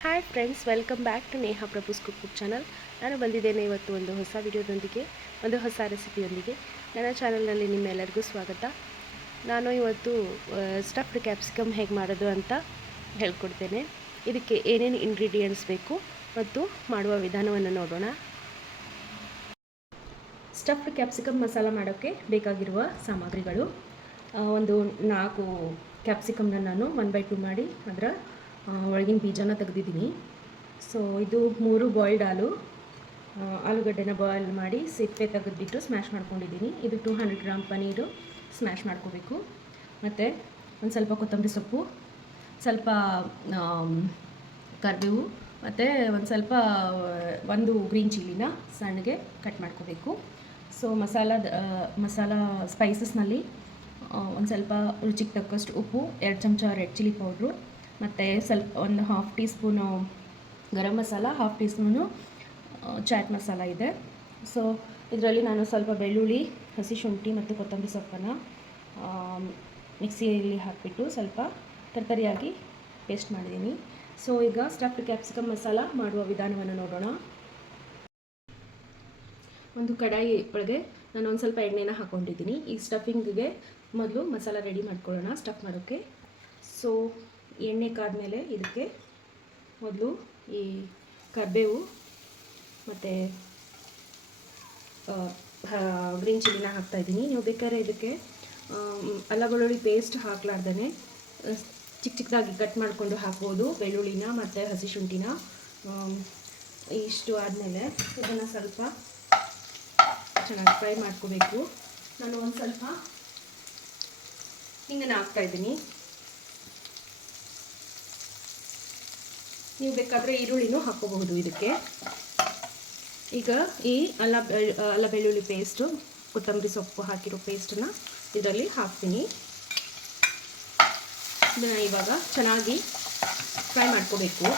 Hi friends, welcome back to Neha Prabhu's cook channel. ನಾನು ಬಂದಿದ್ದೇನೆ ಇವತ್ತು ಒಂದು ಹೊಸ ವಿಡಿಯೋದೊಂದಿಗೆ, ಒಂದು ಹೊಸ ರೆಸಿಪಿಯೊಂದಿಗೆ. ನನ್ನ ಚಾನಲ್ನಲ್ಲಿ ನಿಮ್ಮೆಲ್ಲರಿಗೂ ಸ್ವಾಗತ. ನಾನು ಇವತ್ತು ಸ್ಟಫ್ಡ್ ಕ್ಯಾಪ್ಸಿಕಮ್ ಹೇಗೆ ಮಾಡೋದು ಅಂತ ಹೇಳ್ಕೊಡ್ತೇನೆ. ಇದಕ್ಕೆ ಏನೇನು ಇಂಗ್ರೀಡಿಯೆಂಟ್ಸ್ ಬೇಕು ಮತ್ತು ಮಾಡುವ ವಿಧಾನವನ್ನು ನೋಡೋಣ. ಸ್ಟಫ್ಡ್ ಕ್ಯಾಪ್ಸಿಕಮ್ ಮಸಾಲ ಮಾಡೋಕ್ಕೆ ಬೇಕಾಗಿರುವ ಸಾಮಗ್ರಿಗಳು: ಒಂದು 4 ಕ್ಯಾಪ್ಸಿಕಮ್ನ ನಾನು 1/2 ಮಾಡಿ ಅದರ ಒಳಗಿನ ಬೀಜನ ತೆಗೆದಿದ್ದೀನಿ. ಸೊ ಇದು 3 ಬಾಯ್ಲ್ಡ್ ಆಲೂಗಡ್ಡೆನ ಬಾಯ್ಲ್ ಮಾಡಿ ಸಿಪ್ಪೆ ತೆಗೆದುಬಿಟ್ಟು ಸ್ಮ್ಯಾಶ್ ಮಾಡ್ಕೊಂಡಿದ್ದೀನಿ. ಇದು 200 ಗ್ರಾಮ್ ಪನೀರು ಸ್ಮ್ಯಾಶ್ ಮಾಡ್ಕೋಬೇಕು. ಮತ್ತು ಒಂದು ಸ್ವಲ್ಪ ಕೊತ್ತಂಬರಿ ಸೊಪ್ಪು, ಸ್ವಲ್ಪ ಕರಿಬೇವು, ಮತ್ತು ಒಂದು ಗ್ರೀನ್ ಚಿಲ್ಲಿನ ಸಣ್ಣಗೆ ಕಟ್ ಮಾಡ್ಕೋಬೇಕು. ಸೊ ಮಸಾಲ ಸ್ಪೈಸಸ್ನಲ್ಲಿ ಒಂದು ಸ್ವಲ್ಪ ರುಚಿಗೆ ತಕ್ಕಷ್ಟು ಉಪ್ಪು, 2 ಚಮಚ ರೆಡ್ ಚಿಲ್ಲಿ ಪೌಡ್ರು, ಮತ್ತು ಒಂದು 1/2 teaspoon garam masala, 1/2 teaspoon chaat masala ಇದೆ. ಸೊ ಇದರಲ್ಲಿ ನಾನು ಸ್ವಲ್ಪ ಬೆಳ್ಳುಳ್ಳಿ, ಹಸಿ ಶುಂಠಿ ಮತ್ತು ಕೊತ್ತಂಬರಿ ಸೊಪ್ಪನ್ನು ಮಿಕ್ಸಿಯಲ್ಲಿ ಹಾಕಿಬಿಟ್ಟು ಸ್ವಲ್ಪ ತರಕಾರಿಯಾಗಿ ಪೇಸ್ಟ್ ಮಾಡಿದ್ದೀನಿ. ಸೊ ಈಗ ಸ್ಟಫ್ಡ್ ಕ್ಯಾಪ್ಸಿಕಮ್ ಮಸಾಲ ಮಾಡುವ ವಿಧಾನವನ್ನು ನೋಡೋಣ. ಒಂದು ಕಡಾಯಿ ಒಳಗೆ ನಾನು ಒಂದು ಸ್ವಲ್ಪ ಎಣ್ಣೆನ ಹಾಕ್ಕೊಂಡಿದ್ದೀನಿ. ಈ ಸ್ಟಫಿಂಗಿಗೆ ಮೊದಲು ಮಸಾಲ ರೆಡಿ ಮಾಡ್ಕೊಳ್ಳೋಣ ಸ್ಟಫ್ ಮಾಡೋಕ್ಕೆ. ಸೊ ಎಣ್ಣೆ ಕಾದ್ಮೇಲೆ ಇದಕ್ಕೆ ಮೊದಲು ಈ ಕರಿಬೇವು ಮತ್ತು ಗ್ರೀನ್ ಚಿಲ್ಲಿನ ಹಾಕ್ತಾಯಿದ್ದೀನಿ. ನೀವು ಬೇಕಾದ್ರೆ ಇದಕ್ಕೆ ಅಲ್ಲ ಬೆಳ್ಳುಳ್ಳಿ ಪೇಸ್ಟ್ ಹಾಕ್ಲಾರ್ದೇ ಚಿಕ್ಕದಾಗಿ ಕಟ್ ಮಾಡಿಕೊಂಡು ಹಾಕ್ಬೋದು ಬೆಳ್ಳುಳ್ಳಿನ ಮತ್ತು ಹಸಿ ಶುಂಠಿನ. ಇಷ್ಟು ಆದಮೇಲೆ ಇದನ್ನು ಸ್ವಲ್ಪ ಚೆನ್ನಾಗಿ ಫ್ರೈ ಮಾಡ್ಕೋಬೇಕು. ನಾನು ಒಂದು ಸ್ವಲ್ಪ ಹಿಂಗನ್ನು ಹಾಕ್ತಾಯಿದ್ದೀನಿ. ನೀವು ಬೇಕಾದರೆ ಈರುಳ್ಳಿನೂ ಹಾಕ್ಕೋಬಹುದು ಇದಕ್ಕೆ. ಈಗ ಈ ಅಲ್ಲ ಬೆಳ್ಳುಳ್ಳಿ ಪೇಸ್ಟು, ಕೊತ್ತಂಬರಿ ಸೊಪ್ಪು ಹಾಕಿರೋ ಪೇಸ್ಟನ್ನು ಇದರಲ್ಲಿ ಹಾಕ್ತೀನಿ. ಇದನ್ನು ಇವಾಗ ಚೆನ್ನಾಗಿ ಫ್ರೈ ಮಾಡ್ಕೋಬೇಕು.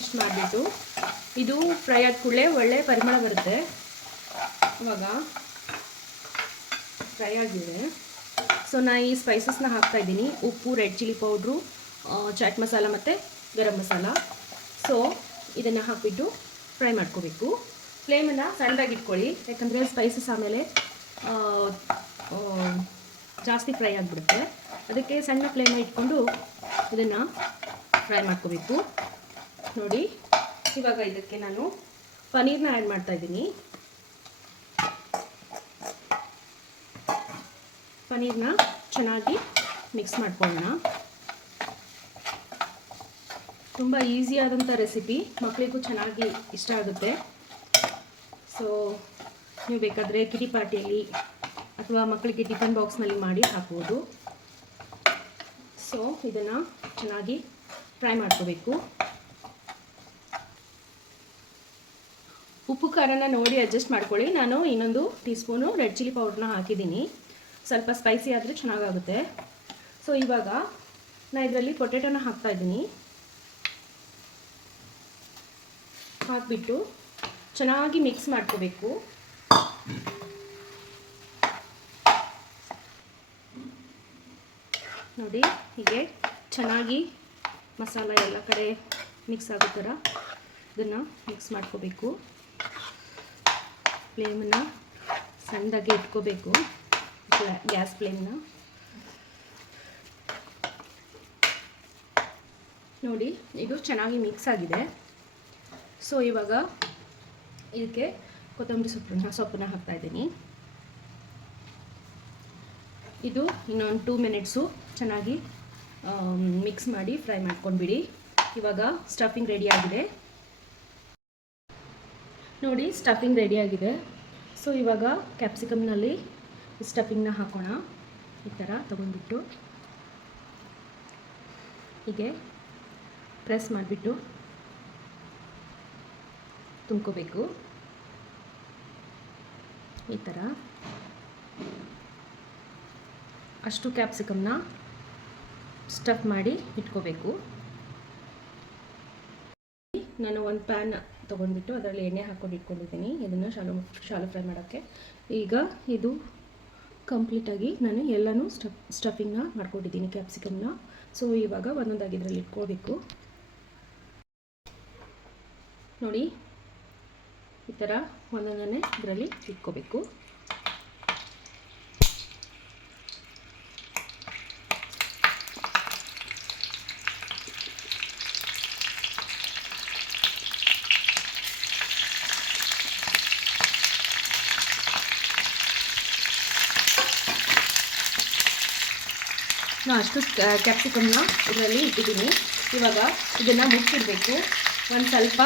ಇಷ್ಟು ಮಾಡಿಬಿಟ್ಟು ಇದು ಫ್ರೈ ಆದ ಕೂಡಲೇ ಒಳ್ಳೆ ಪರಿಮಳ ಬರುತ್ತೆ. ಇವಾಗ ಫ್ರೈ ಆಗಿದೆ. ಸೊ ನಾನು ಈ ಸ್ಪೈಸಸ್ನ ಹಾಕ್ತಾಯಿದ್ದೀನಿ: ಉಪ್ಪು, red chilli powder, chaat masala ಮತ್ತು ಗರಂ ಮಸಾಲ. ಸೊ ಇದನ್ನು ಹಾಕಿಬಿಟ್ಟು ಫ್ರೈ ಮಾಡ್ಕೋಬೇಕು. ಫ್ಲೇಮನ್ನು ಸಣ್ಣದಾಗಿ ಇಟ್ಕೊಳ್ಳಿ, ಯಾಕಂದರೆ ಸ್ಪೈಸಸ್ ಆಮೇಲೆ ಜಾಸ್ತಿ ಫ್ರೈ ಆಗಿಬಿಡುತ್ತೆ. ಅದಕ್ಕೆ ಸಣ್ಣ ಫ್ಲೇಮ ಇಟ್ಕೊಂಡು ಇದನ್ನು ಫ್ರೈ ಮಾಡ್ಕೋಬೇಕು. ನೋಡಿ, ಇವಾಗ ಇದಕ್ಕೆ ನಾನು ಪನೀರ್ನ ಆ್ಯಡ್ ಮಾಡ್ತಾಯಿದ್ದೀನಿ. ಪನೀರ್ನ ಚೆನ್ನಾಗಿ ಮಿಕ್ಸ್ ಮಾಡ್ಕೊಳ್ಳೋಣ. ತುಂಬ ಈಸಿಯಾದಂಥ ರೆಸಿಪಿ, ಮಕ್ಕಳಿಗೂ ಚೆನ್ನಾಗಿ ಇಷ್ಟ ಆಗುತ್ತೆ. ಸೊ ನೀವು ಬೇಕಾದರೆ ಕಿಟಿ ಪಾರ್ಟಿಯಲ್ಲಿ ಅಥವಾ ಮಕ್ಕಳಿಗೆ ಟಿಫನ್ ಬಾಕ್ಸ್ನಲ್ಲಿ ಮಾಡಿ ಹಾಕ್ಬೋದು. ಸೊ ಇದನ್ನು ಚೆನ್ನಾಗಿ ಫ್ರೈ ಮಾಡ್ಕೋಬೇಕು. ಉಪ್ಪು ಖಾರನ ನೋಡಿ ಅಡ್ಜಸ್ಟ್ ಮಾಡ್ಕೊಳ್ಳಿ. ನಾನು ಇನ್ನೊಂದು ಟೀ ಸ್ಪೂನು ರೆಡ್ ಚಿಲ್ಲಿ ಪೌಡ್ರನ್ನ ಹಾಕಿದ್ದೀನಿ. ಸ್ವಲ್ಪ ಸ್ಪೈಸಿ ಆದರೆ ಚೆನ್ನಾಗಾಗುತ್ತೆ. ಸೊ ಇವಾಗ ನಾನು ಇದರಲ್ಲಿ ಪೊಟೆಟೋನ ಹಾಕ್ತಾಯಿದ್ದೀನಿ. ಹಾಕಿಬಿಟ್ಟು ಚೆನ್ನಾಗಿ ಮಿಕ್ಸ್ ಮಾಡ್ಕೋಬೇಕು. ನೋಡಿ, ಹೀಗೆ ಚೆನ್ನಾಗಿ ಮಸಾಲ ಎಲ್ಲ ಕಡೆ ಮಿಕ್ಸ್ ಆಗೋ ಥರ ಇದನ್ನು ಮಿಕ್ಸ್ ಮಾಡ್ಕೋಬೇಕು. ಫ್ಲೇಮನ್ನು ಸಣ್ಣದಾಗಿ ಇಟ್ಕೋಬೇಕು, ಗ್ಯಾಸ್ ಫ್ಲೇಮ್ನ. ನೋಡಿ, ಇದು ಚೆನ್ನಾಗಿ ಮಿಕ್ಸ್ ಆಗಿದೆ. ಸೊ ಇವಾಗ ಇದಕ್ಕೆ ಕೊತ್ತಂಬರಿ ಸೊಪ್ಪನ್ನ ಹಾಕ್ತಾಯಿದ್ದೀನಿ. ಇದು ಇನ್ನೊಂದು 2 ಮಿನಿಟ್ಸು ಚೆನ್ನಾಗಿ ಮಿಕ್ಸ್ ಮಾಡಿ ಫ್ರೈ ಮಾಡ್ಕೊಂಡ್ಬಿಡಿ. ಇವಾಗ ಸ್ಟಫಿಂಗ್ ರೆಡಿಯಾಗಿದೆ. ನೋಡಿ, ಸ್ಟಫಿಂಗ್ ರೆಡಿಯಾಗಿದೆ. ಸೊ ಇವಾಗ ಕ್ಯಾಪ್ಸಿಕಮ್ನಲ್ಲಿ ಸ್ಟಫಿಂಗ್ನ ಹಾಕೋಣ. ಈ ಥರ ತೊಗೊಂಡ್ಬಿಟ್ಟು ಹೀಗೆ ಪ್ರೆಸ್ ಮಾಡಿಬಿಟ್ಟು ತುಂಬ್ಕೋಬೇಕು. ಈ ಥರ ಅಷ್ಟು ಕ್ಯಾಪ್ಸಿಕಮ್ನ ಸ್ಟಫ್ ಮಾಡಿ ಇಟ್ಕೋಬೇಕು. ನಾನು ಒಂದು ಪ್ಯಾನ್ ತೊಗೊಂಡ್ಬಿಟ್ಟು ಅದರಲ್ಲಿ ಎಣ್ಣೆ ಹಾಕ್ಕೊಂಡು ಇಟ್ಕೊಂಡಿದ್ದೀನಿ. ಇದನ್ನು ಶಾಲೋ ಫ್ರೈ ಮಾಡೋಕ್ಕೆ. ಈಗ ಇದು ಕಂಪ್ಲೀಟಾಗಿ ನಾನು ಎಲ್ಲನೂ ಸ್ಟಫಿಂಗ್ನ ಮಾಡ್ಕೊಂಡಿದ್ದೀನಿ ಕ್ಯಾಪ್ಸಿಕಮ್ನ. ಸೊ ಇವಾಗ ಒಂದೊಂದಾಗಿ ಇದರಲ್ಲಿ ಇಟ್ಕೋಬೇಕು. ನೋಡಿ ಈ ಥರ ಒಂದೊಂದನ್ನೇ ಇದರಲ್ಲಿ ಇಟ್ಕೋಬೇಕು. ನಾನು ಅಷ್ಟು ಕ್ಯಾಪ್ಸಿಕಮ್ನ ಇದರಲ್ಲಿ ಇಟ್ಟಿದ್ದೀನಿ. ಇವಾಗ ಇದನ್ನು ಮುಚ್ಚಿಡಬೇಕು. ಒಂದು ಸ್ವಲ್ಪ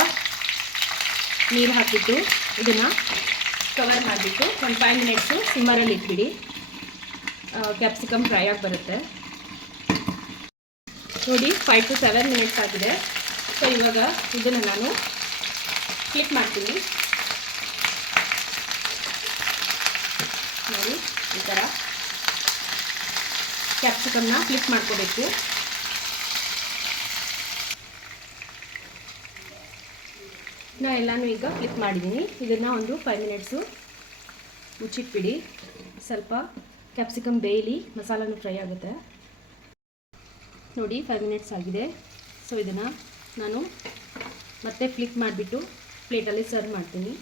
ನೀರು ಹಾಕಿಬಿಟ್ಟು ಇದನ್ನು ಕವರ್ ಮಾಡಿಬಿಟ್ಟು ಒಂದು 5 ಮಿನಿಟ್ಸು ಸಿಮ್ಮರಲ್ಲಿ ಇಟ್ಬಿಡಿ. ಕ್ಯಾಪ್ಸಿಕಮ್ ಫ್ರೈ ಆಗಿ ಬರುತ್ತೆ. ನೋಡಿ 5 to 7 ಮಿನಿಟ್ಸ್ ಆಗಿದೆ. ಸೊ ಇವಾಗ ಇದನ್ನು ನಾನು ಫ್ಲಿಪ್ ಮಾಡ್ತೀನಿ. ನೋಡಿ ಈ ಥರ ಕ್ಯಾಪ್ಸಿಕಮ್ನ ಫ್ಲಿಪ್ ಮಾಡ್ಕೋಬೇಕು. ನಾನು ಎಲ್ಲನೂ ಈಗ ಫ್ಲಿಪ್ ಮಾಡಿದ್ದೀನಿ. ಇದನ್ನು ಒಂದು 5 ಮಿನಿಟ್ಸು ಮುಚ್ಚಿಟ್ಬಿಡಿ. ಸ್ವಲ್ಪ ಕ್ಯಾಪ್ಸಿಕಮ್ ಬೇಯಲಿ, ಮಸಾಲನೂ ಫ್ರೈ ಆಗುತ್ತೆ. ನೋಡಿ 5 ಮಿನಿಟ್ಸ್ ಆಗಿದೆ. ಸೊ ಇದನ್ನು ನಾನು ಮತ್ತೆ ಫ್ಲಿಪ್ ಮಾಡಿಬಿಟ್ಟು ಪ್ಲೇಟಲ್ಲಿ ಸರ್ವ್ ಮಾಡ್ತೀನಿ.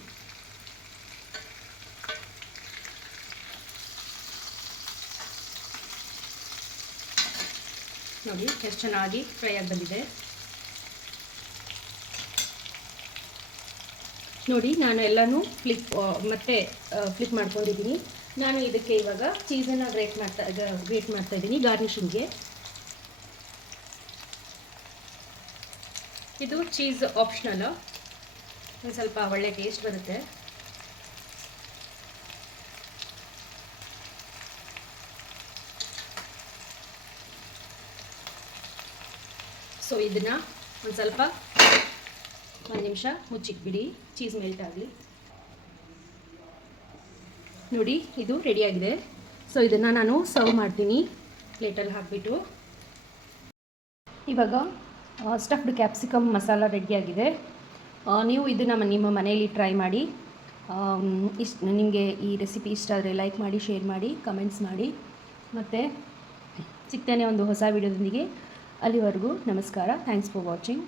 ನೋಡಿ ಎಷ್ಟು ಚೆನ್ನಾಗಿ ಫ್ರೈ ಆಗಿ ಬಂದಿದೆ. ನೋಡಿ ನಾನು ಎಲ್ಲನೂ ಫ್ಲಿಪ್ ಮಾಡ್ಕೊಂಡಿದ್ದೀನಿ. ನಾನು ಇದಕ್ಕೆ ಇವಾಗ ಚೀಸನ್ನು ಗ್ರೇಟ್ ಮಾಡ್ತಾ ಇದ್ದೀನಿ ಗಾರ್ನಿಷಿಂಗ್ಗೆ. ಇದು ಚೀಸ್ ಆಪ್ಷನಲ್, ಒಂದು ಸ್ವಲ್ಪ ಒಳ್ಳೆ ಟೇಸ್ಟ್ ಬರುತ್ತೆ. ಸೊ ಇದನ್ನು ಒಂದು ಸ್ವಲ್ಪ 1 ನಿಮಿಷ ಮುಚ್ಚಿಟ್ಬಿಡಿ, ಚೀಸ್ ಮೆಲ್ಟ್ ಆಗಲಿ. ನೋಡಿ ಇದು ರೆಡಿಯಾಗಿದೆ. ಸೊ ಇದನ್ನು ನಾನು ಸರ್ವ್ ಮಾಡ್ತೀನಿ ಪ್ಲೇಟಲ್ಲಿ ಹಾಕಿಬಿಟ್ಟು. ಇವಾಗ ಸ್ಟಫ್ಡ್ ಕ್ಯಾಪ್ಸಿಕಮ್ ಮಸಾಲ ರೆಡಿಯಾಗಿದೆ. ನೀವು ಇದನ್ನು ನಿಮ್ಮ ಮನೆಯಲ್ಲಿ ಟ್ರೈ ಮಾಡಿ. ನಿಮಗೆ ಈ ರೆಸಿಪಿ ಇಷ್ಟ ಆದರೆ ಲೈಕ್ ಮಾಡಿ, ಶೇರ್ ಮಾಡಿ, ಕಮೆಂಟ್ಸ್ ಮಾಡಿ. ಮತ್ತು ಸಿಗ್ತೇನೆ ಒಂದು ಹೊಸ ವಿಡಿಯೋದೊಂದಿಗೆ. ಅಲ್ಲಿವರೆಗೂ ನಮಸ್ಕಾರ. Thanks for watching.